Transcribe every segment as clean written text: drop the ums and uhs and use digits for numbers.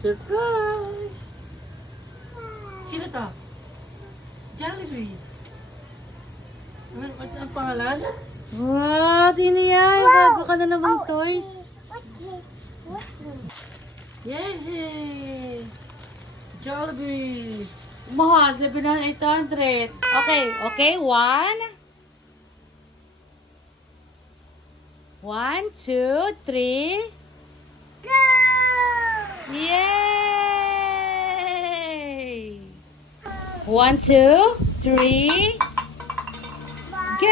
Surprise! Sino to? Jollibee. Ang pangalan? Wow, sino yan? Bago ka na naman toys. Yay! Jollibee! Mahal, 7,800. Okay, one. 1, 2, 3. Go! Yay! 1, 2, 3. Go!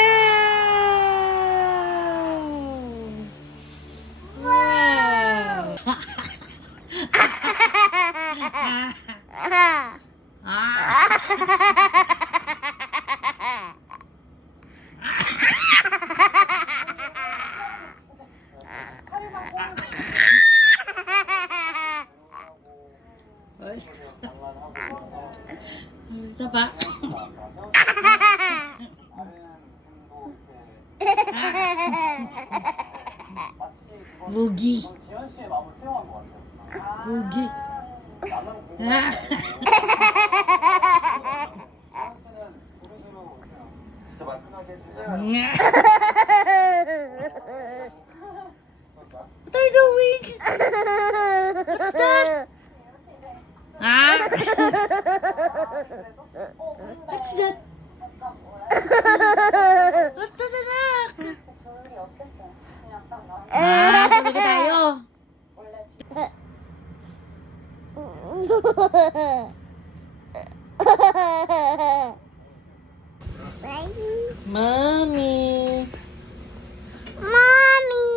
Wow! Isa pa? Bugi. Bugi. What are you doing? What's that? What's that? What's that, anak? Tulog tayo. Mommy! Mommy,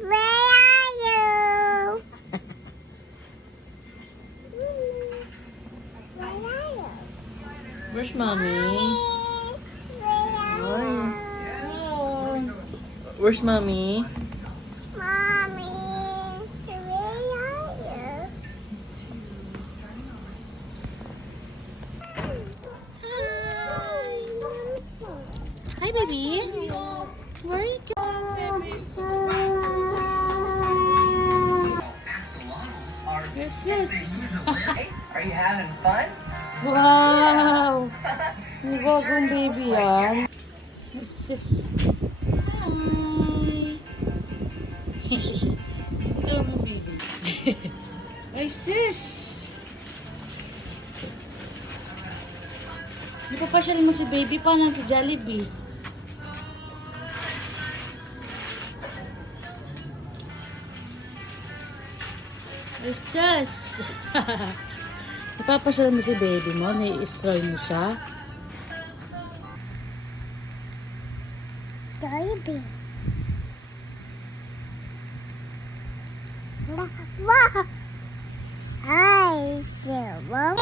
where are you? Where are you? Where's mommy? Where are you? Where's mommy? Mommy, where are you? Hi, baby. Where are you going? Where's this? Are you having fun? Wow! Ang bagong baby yan. What's this? Hi! Ito mo, baby. What's this? Napapasyal mo si baby pa lang si Jollibee. What's this? Napapasyal mo si baby mo, nai-stroll mo siya. Jollibee. Wow! I see. Wow!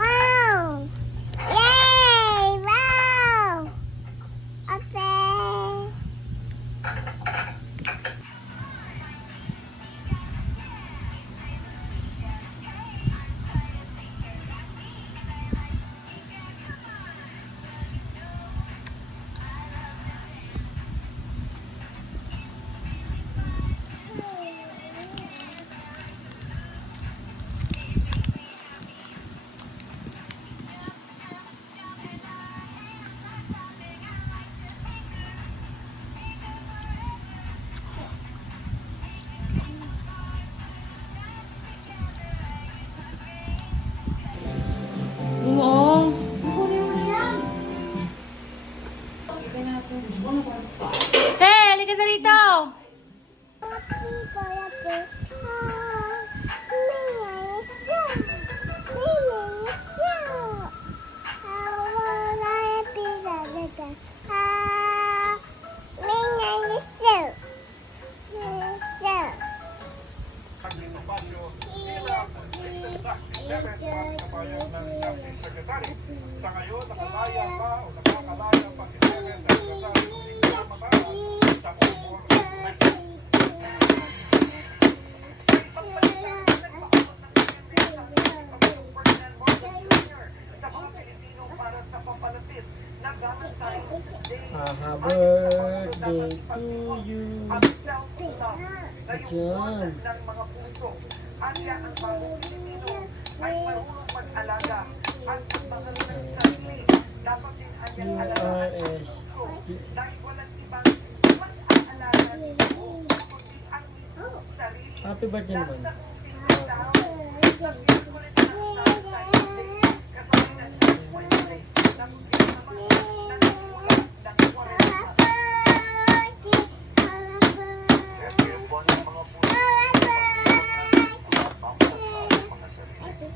Wow! Yay! Wow! Okay. Oo. Hey, halika na rito! Sa ngayon, nakalaya pa o nakakalaya pa si Teres sa sa sa mga Pilipino para sa papalapit na gamit tayo you. Ang self-love na yung buwan ng mga puso. Anya ang bawang Pilipino ay marunong mag-alaga at ang mga ng sarili dapat din anyang alagaan ang puso dahil walang ibang mag-aalaga nito kundi ang mismong sarili. Happy birthday Lalo naman. na kung single down sa Miyerkules na tayo day kasama ng Church Wednesday na kundi naman nagsimula ng Kwaresma.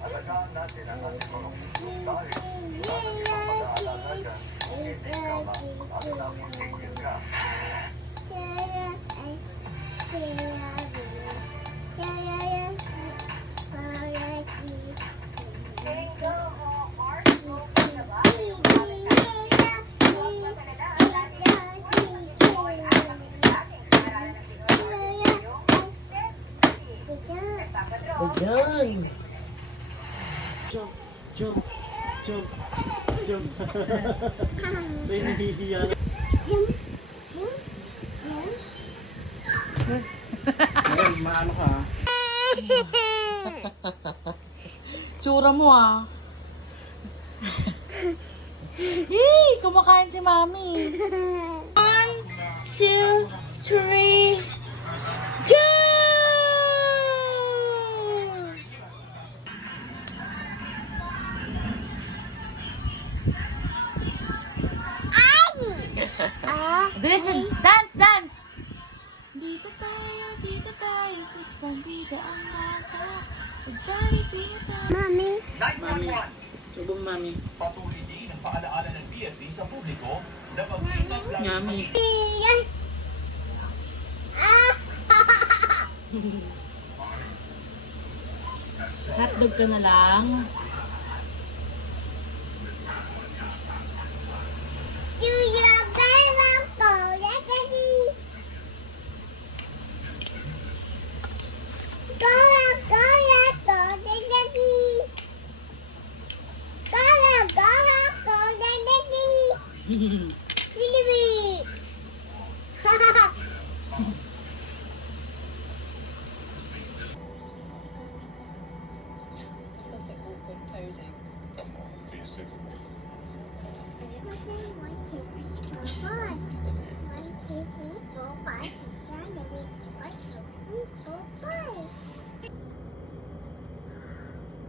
Alagaan natin ang ating mga puso dahil wala nang ibang mag-aalaga dyan kung hindi ikaw lang at na kung single ka. Ayan. Jump, jump, jump, jump. May nahihiya. Jump, jump, jump. Maano ka? Tsura mo ah. Hey, kumakain si Mami. 1, 2, 3, go! Listen, dance, dance! Dito tayo, kusang bida ang bata. Jollibee tayo. Mommy. 911. Subong mami. Patuloy din ang paalaala ng PNP sa publiko na mag-ingat lagi Yummy. Yes. Hotdog ka na lang. Do you belong to Daddy? Go to Daddy. Go to Daddy. Silly.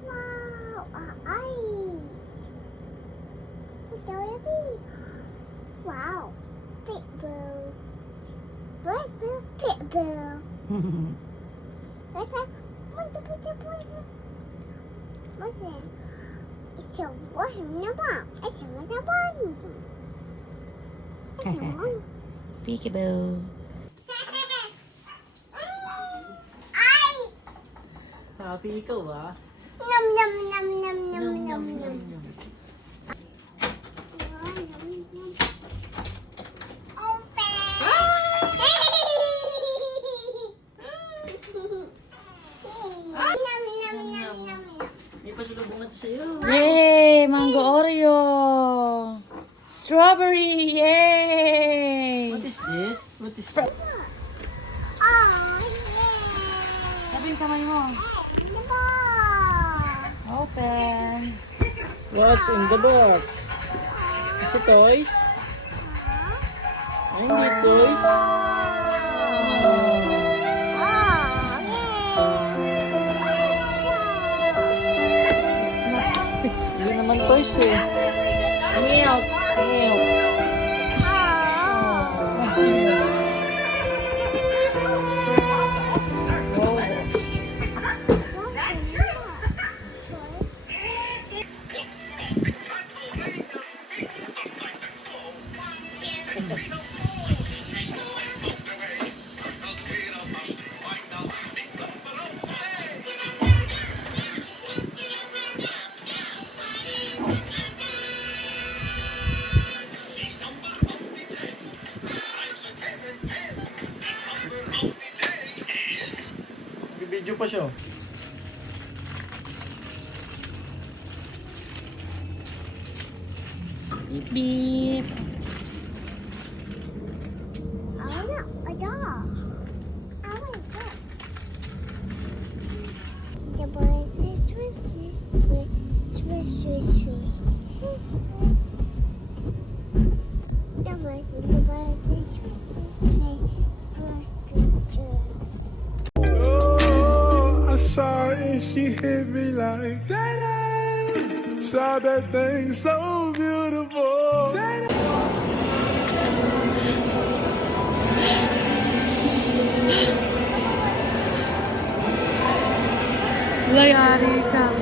Wow, our eyes. Adorable. Wow, pitbull. Where's the pitbull? What's that? What's that? It's a one number. It's a one. It's a one. Peekaboo. Ay! Happy ikaw ah. Nom nom nom nom nom nom nom. May pasulubong na to sa'yo. Yay! Mango Oreo! Strawberry! Yay! What is this? What is this? Sabi yung kamay mo. Open. What's in the box? Is it toys? Ay, hindi toys. Hindi naman toys eh. Milk. Milk. Video pa siya. Beep beep. Oh no. A dog. I like that. The boy says swish, swish, swish, swish, swish, swish, swish, swish. The boy says swish, swish, swish, swish, swish. Oh, I saw her and she hit me like that. Saw that thing so beautiful. Layari ka.